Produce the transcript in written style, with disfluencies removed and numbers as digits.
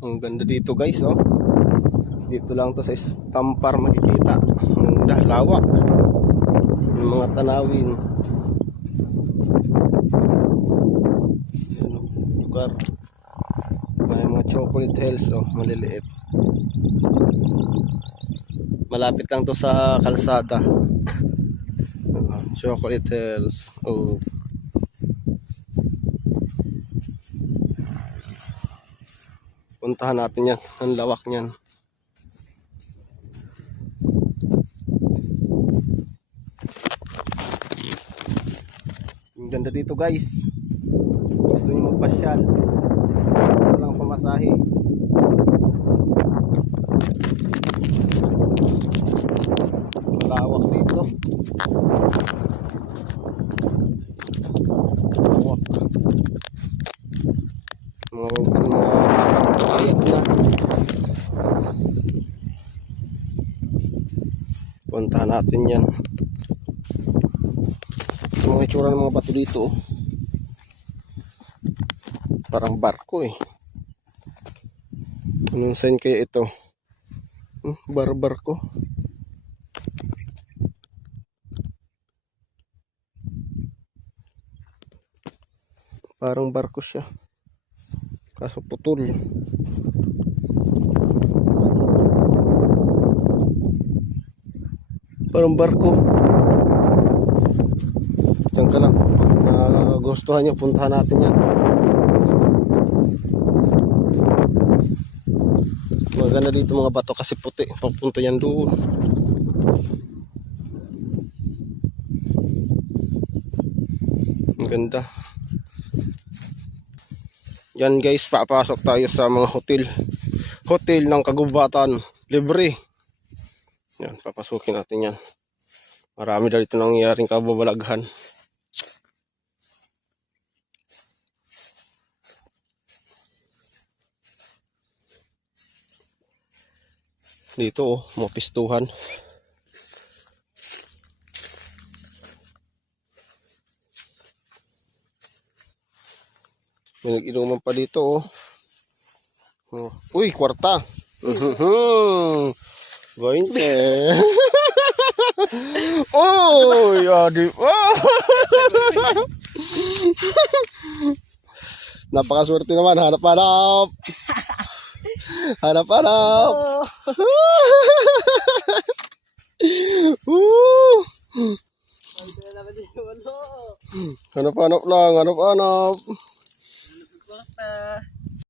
Ang ganda dito guys, oh. Dito lang to sa Tampar makikita. Ang lawak. Yung mga tanawin. Yan, lugar. May mga chocolate hills, oh, maliliit. Malapit lang to sa kalsada. Chocolate hills. Oh. Puntahan natin yan. Ang lawak niyan. Ang ganda dito guys. Gusto niyo magpasyal. Walang pamasahe. Malawak dito. Malawak. Mga bayad na. Puntahan natin yan. Mga itsura ng mga bato dito, parang barko eh. Anong sign kaya ito? Barko. Parang barko siya, kaso putol. Parang barko. Diyan ka lang. Pag nagustuhan nyo, puntahan natin yan. Maganda dito mga bato kasi puti. Papunta yan doon. Ang ganda. Yan guys, papasok tayo sa mga hotel. Hotel ng kagubatan. Libre. Yan, papasukin natin yan. Marami na dito nangyayaring kababalaghan. Dito oh, mga pistuhan. May nag-inuman pa dito oh. Uy, kwarta. 20. Uy, adi. Napakaswerte naman, hanap-hanap. Hanap-hanap. Hanap-hanap lang, hanap-hanap.